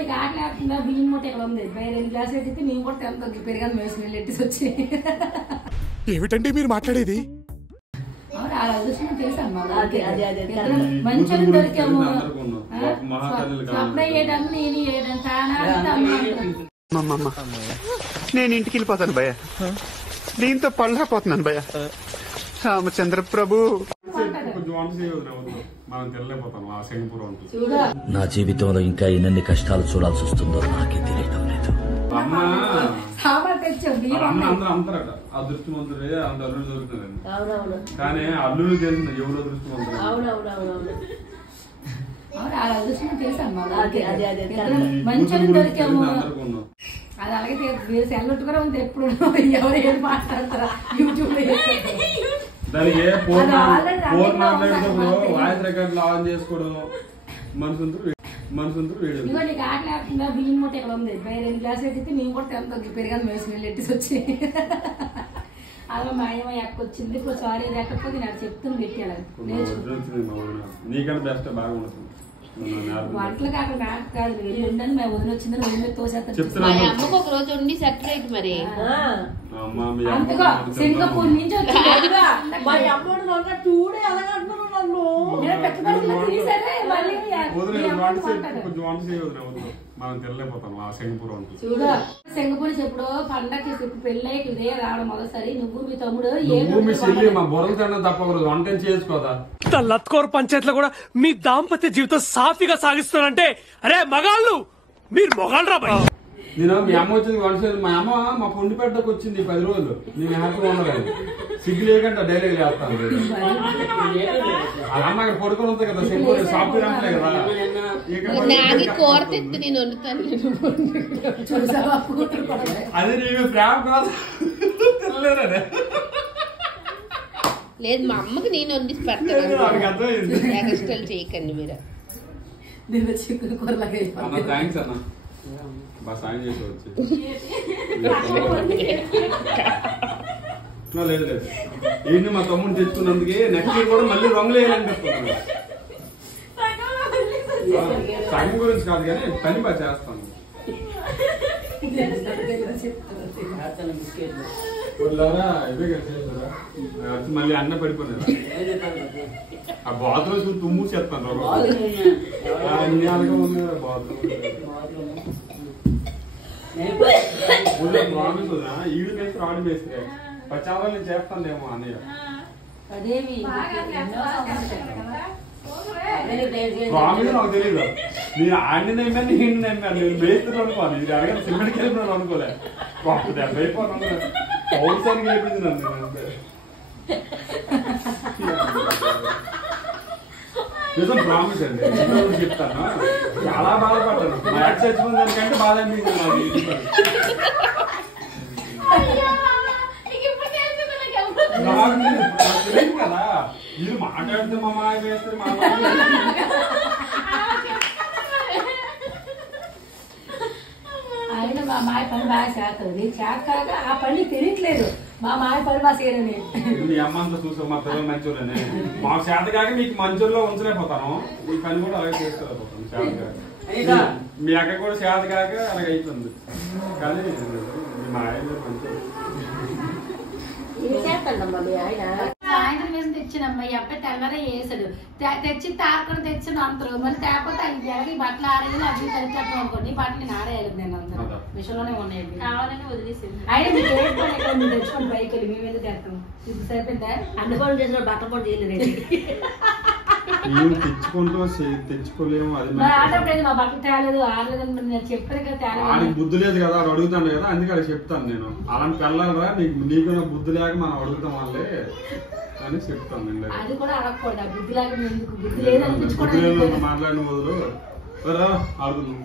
నీకు ఆకలి ఆడుతుందా బియ్యం మూట ఇక్కడ ఉంది 2 గ్లాసులు అయితే మేము కూడా ఎంత పెరిగాను వేసి వెళ్ళి ఎట్టేసి వచ్చి ఏమిటండి మీరు మాట్లాడేది? అవును అలా అదృష్టం తెలుసమ్మా మంచిగా దొరికాము అప్పుడే ఏదన్నా నేను ఏదంతా నేను ఇంటికి వెళ్ళిపోతాను భయ్య, దీంతో పళ్ళపోతున్నాను భయ్య. రామచంద్ర ప్రభు నా జీవితంలో ఇంకా ఎన్ని కష్టాలు చూడాల్సి వస్తుందో నాకే తెలియటం లేదు. అంటారట అదృష్టవంతుడే అంత అల్లుడు దొరుకుతుందండి, కానీ అల్లుడు తెలిసిన ఎవరు అదృష్టవంతుడు. అలా అదృష్టం తెలుసమ్మా మంచిగా దొరికాము అది అలాగే సెల్లొట్టు కూడా ఉంది ఎప్పుడు ఎవరు ఏం మాట్లాడతారా యూట్యూబ్ దానికి ఫోన్ మాట్లాడేటప్పుడు వాయిస్ రికార్డులు ఆన్ చేసుకోవడం మనసుందరూ నీకు ఆకలి ఆడుతుందా బియ్యం మూట ఇక్కడ ఉంది 2 గ్లాసులు అయితే మేము కూడా ఎంత పెరిగాను వేసి వెళ్ళి ఎట్టేసి వచ్చి అలా మా అమ్మ ఎక్కొచ్చింది ఇప్పుడు సారీ లేకపోతే నాకు చెప్తుంది పెట్టి అలా నీకంటే బెస్ట్ బాగుంటుంది వంటలు కాక నాకు కాదు ఉండండి మేము వదిలి వచ్చిందని వదిలి తోసేస్తాను అమ్మకు ఒక రోజు ఉండి సెటిల్ మరి అంతగా సింగపూర్ నుంచి వచ్చి సింగపూర్ ఎప్పుడు పండగ పెళ్ళైకి ఇదే రావడం మొదటిసారి నువ్వు మీ తమ్ముడు మా బుర్రలు తినడం తప్ప వంట చేసుకోదా లత్కోర్ పంచాయతీలో కూడా మీ దాంపత్య జీవితం సాఫీగా సాగిస్తానంటే అరే మగాళ్ళు మీరు మొగాళ్ళు రా బాయ్. నేను మీ అమ్మ వచ్చింది వంట మా అమ్మ మా పొండి పెట్టకు వచ్చింది 10 రోజులు నేను హ్యాపీగా ఉండలేదు సిగ్గు లేకుండా డైలీ చేస్తాను. అమ్మ ఇక్కడ పడుకొని ఉంటుంది కదా సాఫ్ట్వేర్ అంటే కదా కూర తెచ్చి నేను వండుతాను. అదే నీకు ప్రేమ కాదు లేదు మా అమ్మకి నేను వండి పెడతాను కష్టాలు చేయకండి మీరు. థ్యాంక్స్ అన్న బాగా సాయం చేసేవచ్చు. లేదు లేదు ఏంటి మా తమ్ముడిని తెచ్చుకున్నందుకే నెక్స్ట్ ఇయర్ కూడా మళ్ళీ రంగులు వేయాలని చెప్తున్నాను. సగం గురించి కాదు కానీ పని బాగా చేస్తాను. మళ్ళీ అన్న పడిపోయినా ఆ బాత్రూమ్ తుమ్మూసేస్తాను ఈడు మేస్త్రి ఆడు మేస్త్రి పచ్చావాళ్ళు నేను చేస్తానేమో అన్నయ్య. స్వామి నాకు తెలీదు నేను ఆడిని నమ్మాను నేను నమ్మాను నేను మేస్త్రి అనుకోవాలి ఇది అడగని సిమెంట్కి వెళ్ళిపోయాను అనుకోలే 70 పౌరుషానికి అయిపోయింది నన్ను నిజం ప్రామిస్ అండి చెప్తాను. చాలా బాధపడ్డాను మా యాక్స్ చచ్చిపోయిన దానికంటే బాధ అనిపించింది నాకు. తెలియదు కదా మీరు మాట్లాడితే మా మాయ వేస్తే మా ఆయన మా మాయ పని బాగా చేస్తుంది చేస్తాక ఆ పని తెలియట్లేదు మా మాయ పని బాగా చేయడని మీ అమ్మ అంతా చూసాం మా పిల్లలు మంచోళ్ళని మా చేత కాక మీకు మంచోళ్ళలో ఉంచలేకపోతాను ఈ పని కూడా అలాగే చేసుకోలేకపోతాను చేత కాక మీ అక్క కూడా చేత కాక అలాగే అయిపోయింది కానీ మా ఆయన మంచోళ్ళు సాయంత్రం వేసి తెచ్చినమ్మా ఈ అబ్బాయి తెల్లరే వేసాడు తెచ్చి తాకడం తెచ్చిన అంతరు మరి తేకపోతే అవి బట్టలు ఆరేది అవి తెచ్చేస్తాం అనుకోండి బట్టలు నేను ఆరేయాలి నేను అందరూ మిషన్లోనే ఉన్నాయి కావాలని వదిలేసింది ఆయన మీరు తెచ్చుకోండి బైక్ వెళ్ళి మేము ఎందుకు తెస్తాం ఇప్పుడు సరిపోయిందా అన్ని పనులు చేసిన బట్టలు కూడా చేయలేదు తెచ్చుకోలేము అది మా బట్టలు తేలేదు ఆడలేదు నేను చెప్పాను కదా తేలేదు బుద్ధి లేదు కదా అది అడుగుతాను కదా అందుకే అది చెప్తాను నేను అలాంటి పిల్లలరా నీకు బుద్ధి లేక మనం అడుగుతాం వాళ్ళే అని చెప్తాను. అది కూడా అడగకూడదు బుద్ధి లేక బుద్ధి లేదు మాట్లాడిన వదులు అడుగుతున్నాం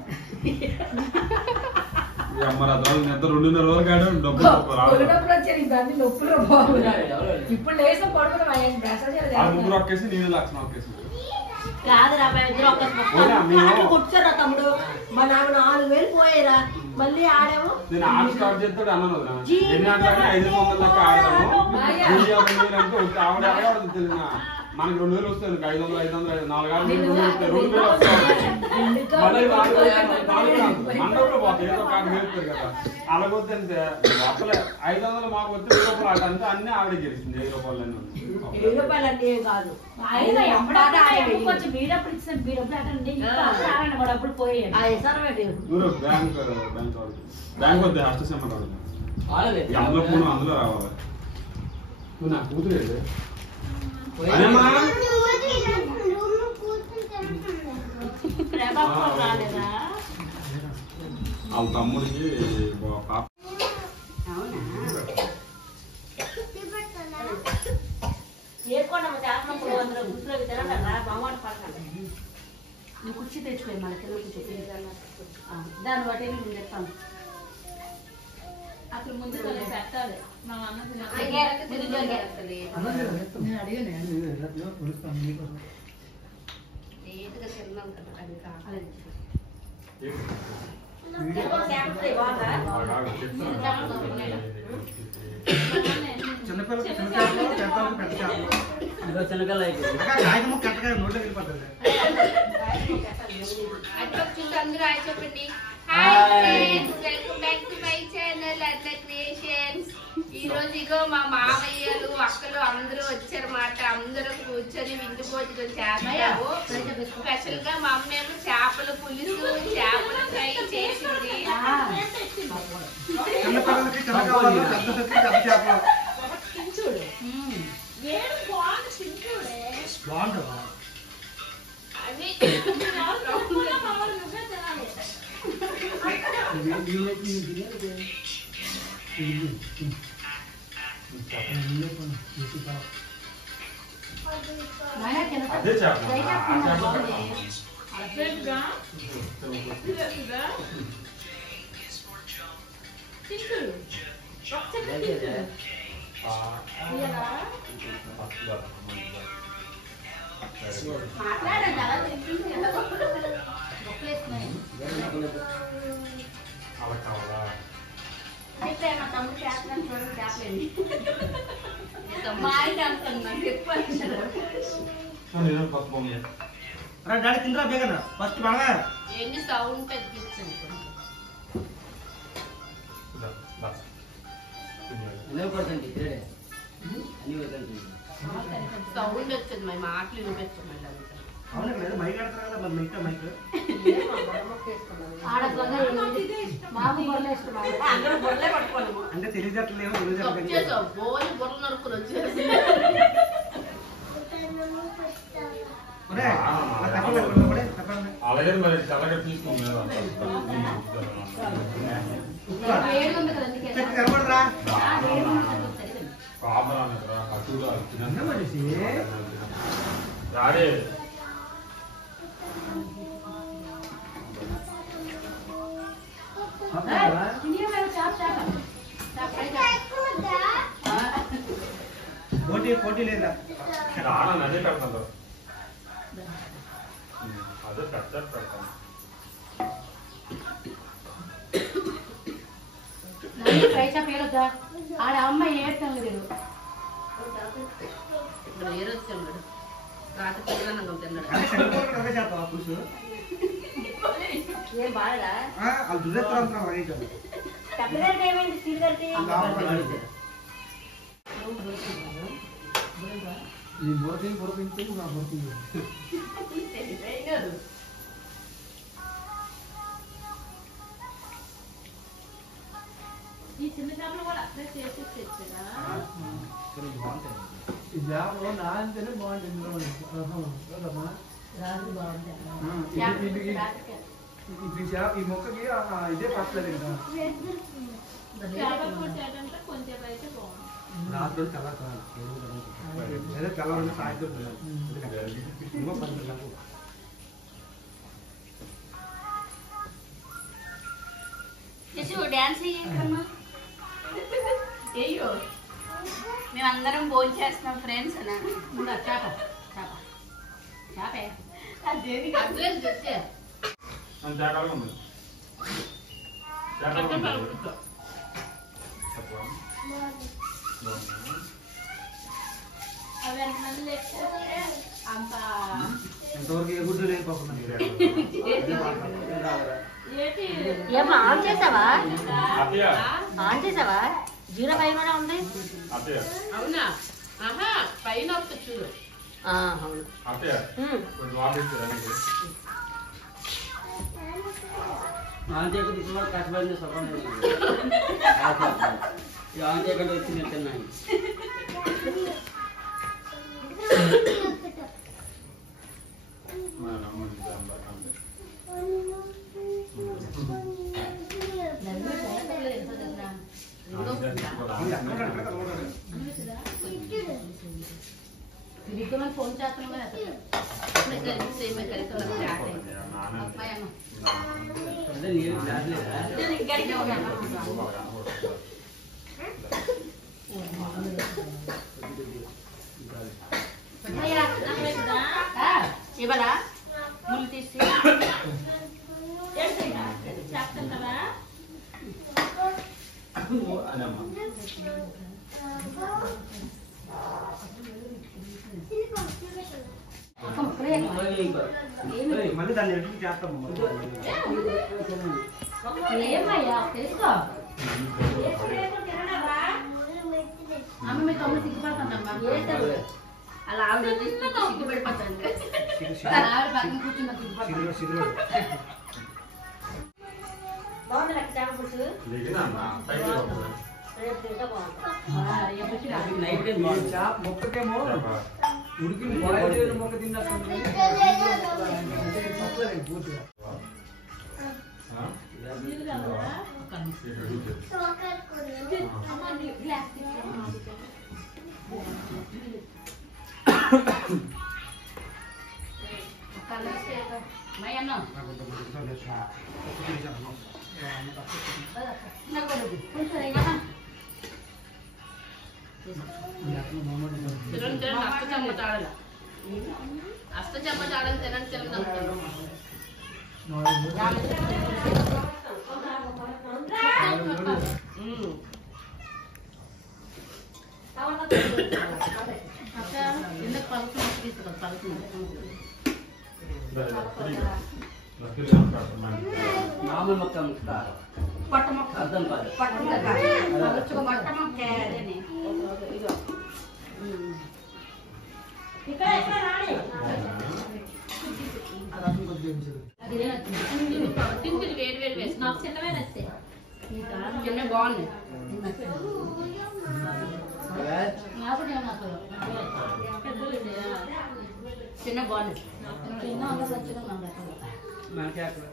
మరి అది నిద్ర 2.5 రోజులు కాదు డబ్బులు ముగ్గురు ఒక్కేసి నేను లక్షణం ఒక్కేసి కాదురా కూర్చోరా తమ్ముడు మా నాకు 4,000 పోయారా మళ్ళీ ఆడాము నేను ఆడ స్టార్ట్ చేస్తాడు అన్నాను ఎన్ని ఆటలు 500 దాకా ఆడతాము 50,000 అంటే ఆవిడ తెలియదు మనకి 2000 వస్తాయి 500 4,000 2000 మండపంలో పోతాయి ఏదో కాదు గెలుస్తారు కదా అలాగొద్దు అంతే అసలు 500 మాకు వచ్చి 1000 రూపాయలు ఆట అంతే అన్ని ఆవిడ గెలిచింది 1000 రూపాయలు అంటే కాదు కొంచెం బీడప్పుడు ఇచ్చిన బీడప్పుడు అంటే డబ్బులు పోయాయి బ్యాంక్ వద్ద హస్తసమ్మ అందులో పూను అందులో రావాలి నువ్వు నా కూతురు వాళ్ళ తమ్ముడికి పాప నువ్వు కుర్చీ తెచ్చుకోయి మన తెలుగు దాన్ని బట్టి నేను చెప్తాను అప్పుడు ముందు పెట్టాలి మా అన్న అందరూ హాయ్ చెప్పండి. Welcome back to my channel అట్లా క్రియేషన్స్. ఈ రోజు ఇగో మా మామయ్యలు అక్కలు అందరూ వచ్చారన్నమాట. అందరూ కూర్చొని విందు భోజనం చేస్తారు. స్పెషల్ గా మా అమ్మ ఏమో చేపల పులుసు చేపల ఫ్రై చేసింది. అదే తింటరా బేగన ఫస్ట్ బాగా ఎన్ని సౌండ్ తగ్గించండి. సౌండ్ వచ్చింది మరి మాటలు వినిపిస్తుంది. అవును కదా మైక్ ఆడతారు కదా మరి మిగతా మైక్ అంటే తెలియజట్లేమో తెలియజట్లేదు బోని బుర్ర నరుకులు వచ్చేసి అలాగే మరి చల్లగా తీసుకోండి రాడే పోటీ లేదా అదే పెడతాను అదే పెడతాను ఆడ అమ్మ ఏడుతాను ఏరొచ్చాడు రాత్రి పిల్లలు తిన్నాడు. ఏం బాగా ఈ చిన్న చేపలు కూడా అట్లే చేసి తెచ్చా నాంతేనే బాగుంటుంది రాజు బాగుంటాయి ఈ మొక్కకి ఇదే పచ్చలేదు కదా కొంచెం అయితే బాగుంటుంది. రాత్రి తెల్లవారు సాయంత్రం డాన్స్ అయ్యో మేమందరం భోజనం చేస్తున్నాం ఫ్రెండ్స్ చేపే అడ్రస్ వచ్చే అవి ఎంత అంత ఎంతవరకు ఏ గుడ్డు లేదు పాపం. ఏమో ఆన్ చేసావా? అత్తయ్య ఆన్ చేసావా? 0 కూడా ఉంది. అత్తయ్య అవునా? ఆహా పైన వస్తుంది చూడు. అవును. అత్తయ్య కొంచెం వాటర్ ఇస్తారా మీకు? ఆన్ చేయకుండా ఇప్పుడు కష్టపడింది సొంతం ఆన్ చేయకుండా వచ్చినట్టున్నాయి. ఫోన్ చేస్తున్నాం అదే నీళ్ళు ఇవ్వరా ముళ్ళు తీసి చేస్తుంటావా? మళ్ళీ దాన్ని ఎడిట్ చేస్తాం. ఏమయ్యా తెలుసుకో అమ్మ మీ తమ్ముడు సిగ్గుపడుతుందమ్మా. అలా ఆవిడ సిగ్గుపడిపోతాను. ఆవిడ పక్కన కూర్చున్న సిగ్గుపడుతుంది. సిగ్గులో బాగుంది నాకు చేప పులుసు. రేపు తింటే బాగుంటుంది. నైట్ చేప మొక్కకేమో ఉడికిన బాయిల్ చేసిన మొక్క తిన్నట్టు పూర్తిగా. అస్త చెమ్మచాడని తినండి ఎందుకు పలుకుతుంది తీసుకో పలుకుతుంది. మామూలు మొక్క పొట్ట మొక్క అర్థం కాదు. పొట్ట మొక్క తింటుంది వేడి వేడి వేసి నాకు చిన్నవే నచ్చాయి. చిన్న బాగుంది. నాకు నాకు చిన్న బాగుంది. చిన్న అందరూ నచ్చుకున్నాం. మనకి అక్కడ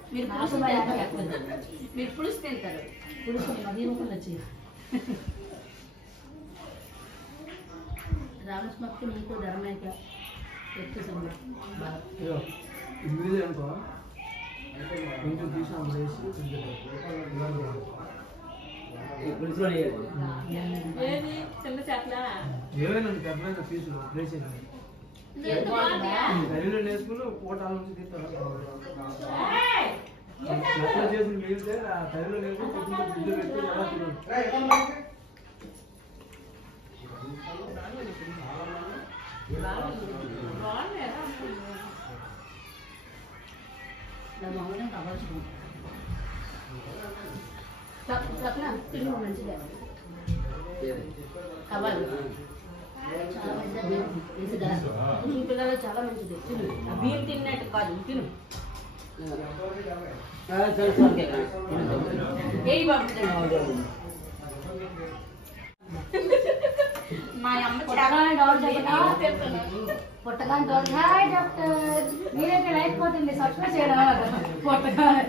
మీరు పులుసు తింటారు. పులుసు మదీమకు నచ్చింది. రామస్మకి నీకు ధర్మైక ఎక్కువ ఇది అనుకో కొంచెం తీసాం వేసి పులుసులో చిన్న చేపల ఏమైనా పెద్దమైన పీసులు వేసి తల్లిలో వేసుకుని కోటాల నుంచి తీస్తారు. ఎట్లా చేసి మిగిలితే ఆ తల్లిలో వేసుకుని కొంచెం ఫ్రిడ్జ్లో పెట్టి ఎలా తినదు. మమ్మల్ని కావాల్సుకుంటాం. తిరుగు మంచిగా కావాలి. చాలా మంచిది. ఈ పిల్లలు చాలా మంచిది. తిను బియ్యం తిన్నట్టు కాదు తిను. ఏ బాబు మా అమ్మ పుట్టగానే డౌట్ హాయ్ డాక్టర్ మీరైతే లైఫ్ పోతుంది సబ్స్క్రైబ్ చేయడం పుట్టగానే